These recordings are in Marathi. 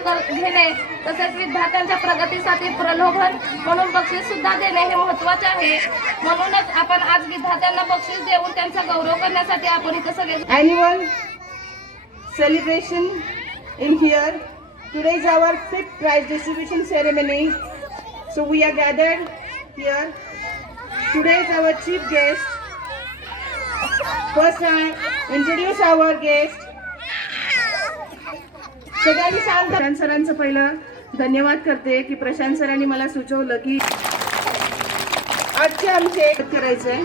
घेणे तसेच विद्यार्थ्यांच्या प्रगतीसाठी प्रलोभन म्हणून बक्षीस सुद्धा देणे हे महत्त्वाचे आहे। म्हणूनच आपण आज विद्यार्थ्यांना बक्षीस देऊन त्यांचा गौरव करण्यासाठी आपण इथे सगळे Annual celebration in here. Today is our 5th prize distribution ceremony. So we are gathered here. Today is our chief guest. First I introduce our guest. सगळ्यांनी शांत प्रशांत सरांचं पहिलं धन्यवाद करते की प्रशांत सरांनी मला सुचवलं की आजचे आमचे एक करायचंय।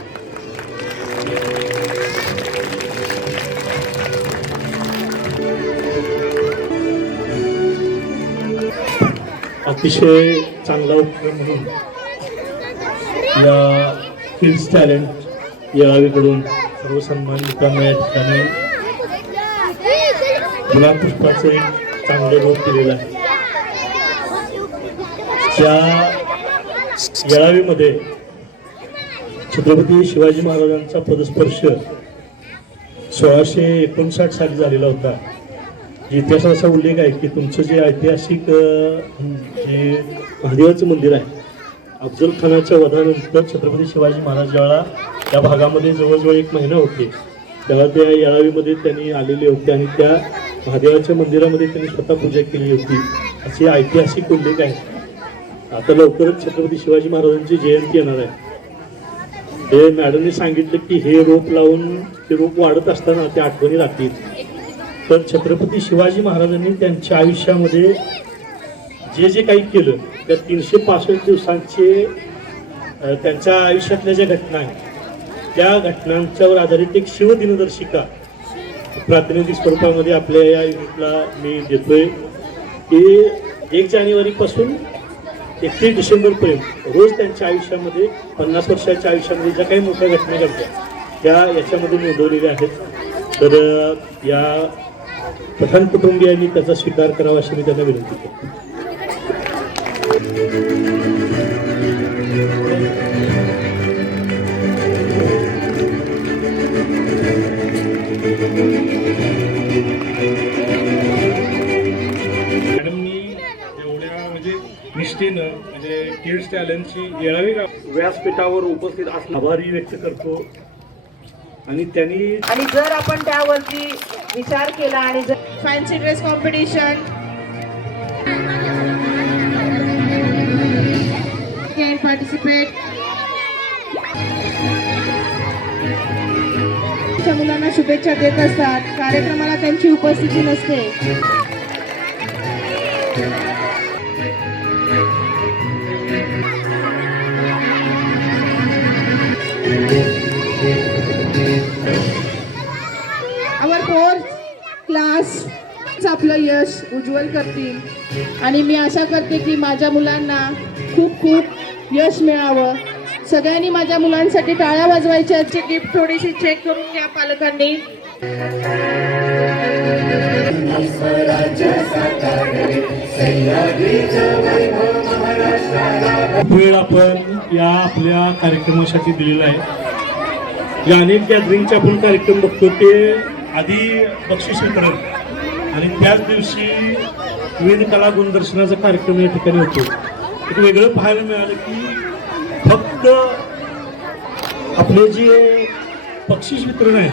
अतिशय चांगला उपक्रम म्हणून या किड्स टॅलेंट येळावीकडून सर्व सन्मान मिळाला। या ठिकाणी गुलाब पुष्पाचं एक चांगलं रोप केलेलं आहे। त्या येळावीमध्ये छत्रपती शिवाजी महाराजांचा पदस्पर्श 1659 साली झालेला होता। इतिहासात असा उल्लेख आहे की तुमचं जे ऐतिहासिक जे महादेवाचं मंदिर आहे, अफजल खानाच्या वधानंतर छत्रपती शिवाजी महाराज ज्यावेळा त्या भागामध्ये जवळजवळ 1 महिना होते तेव्हा त्या येळावीमध्ये त्यांनी आलेले होते आणि त्या महादेवाच्या मंदिरामध्ये त्यांनी स्वतः पूजा केली होती असे ऐतिहासिक उल्लेख आहे। आता लवकरच छत्रपती शिवाजी महाराजांची जयंती येणार आहे। हे मॅडमने सांगितलं की हे रोप लावून ते रोप वाढत असताना त्या आठवणी राहतील। तर छत्रपती शिवाजी महाराजांनी त्यांच्या आयुष्यामध्ये जे जे काही केलं त्या 365 दिवसांचे त्यांच्या आयुष्यातल्या ज्या घटना आहेत त्या घटनांच्यावर आधारित एक शिवदिनदर्शिका प्रातिनिधिक स्वरूपामध्ये आपल्या या युनिटला मी देतोय की 1 जानेवारीपासून 31 डिसेंबरपर्यंत रोज त्यांच्या आयुष्यामध्ये 50 वर्षाच्या आयुष्यामध्ये ज्या काही मोठ्या घटना घडल्या त्या याच्यामध्ये नोंदवलेल्या आहेत। तर या पठाण कुटुंबियांनी त्याचा स्वीकार करावा अशी मी त्यांना विनंती करतो। मॅडमनी एवढ्या निष्ठेनं किड्स टॅलेंटची येळावी व्यासपीठावर उपस्थित असणं आभारी व्यक्त करतो। आणि जर आपण त्यावरती विचार केला आणि जर fancy dress competition can participate मुलांना शुभेच्छा देत असतात, कार्यक्रमाला त्यांची उपस्थिती नसते। आवर 4th क्लास आपलं यश उज्ज्वल करतील आणि मी आशा करते की माझ्या मुलांना खूप खूप यश मिळावं। सगळ्यांनी माझ्या मुलांसाठी टाळ्या वाजवायच्या। गिफ्ट थोडीशी चेक करून घ्या पालकांनी। वेळ आपण या आपल्या कार्यक्रमासाठी दिलेला आहे। या अनेक गॅदरिंगचे आपण कार्यक्रम बघतो ते आधी बक्षीस वितरण आणि त्याच दिवशी विविध कला गुणदर्शनाचा कार्यक्रम या ठिकाणी होतो। एक वेगळं पाहायला मिळालं की फक्त आपले जे बक्षीस वितरण आहे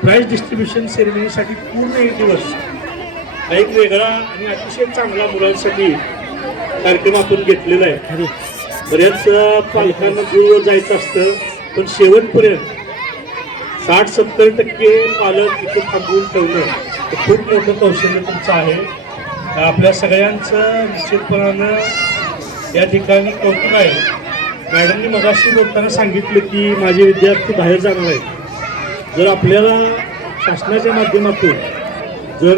प्राइज डिस्ट्रीब्युशन सेरेमनीसाठी पूर्ण 1 दिवस एक वेगळा आणि अतिशय चांगला मुलांसाठी कार्यक्रम आपण घेतलेला आहे। बऱ्याच पालकांना दूरवर जायचं असतं पण शेवटपर्यंत 60-70% पालक इथे थांबवून ठेवणं हे खूप मोठं कौशल्य तुमचं आहे। आपल्या सगळ्यांचं निश्चितपणानं या ठिकाणी कौतुक आहे। मॅडमनी मगाशी बोलताना सांगितलं की माझे विद्यार्थी बाहेर जाणार आहेत। जर आपल्याला शासनाच्या माध्यमातून जर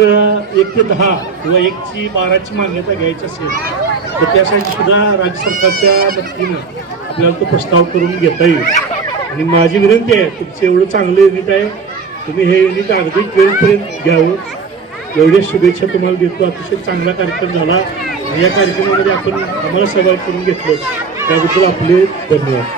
1 ते 10 किंवा 1 ची 12ची मान्यता घ्यायची असेल तर त्यासाठी सुद्धा राज्य सरकारच्या वतीनं आपल्याला तो प्रस्ताव करून घेता येईल। आणि माझी विनंती आहे, तुमचं एवढं चांगलं युनिट आहे, तुम्ही हे युनिट अगदी 12th पर्यंत घ्यावं एवढ्या शुभेच्छा तुम्हाला देतो। अतिशय चांगला कार्यक्रम झाला आणि या कार्यक्रमामध्ये आपण आम्हाला सहभाग करून घेतलं त्याबद्दल आपले धन्यवाद।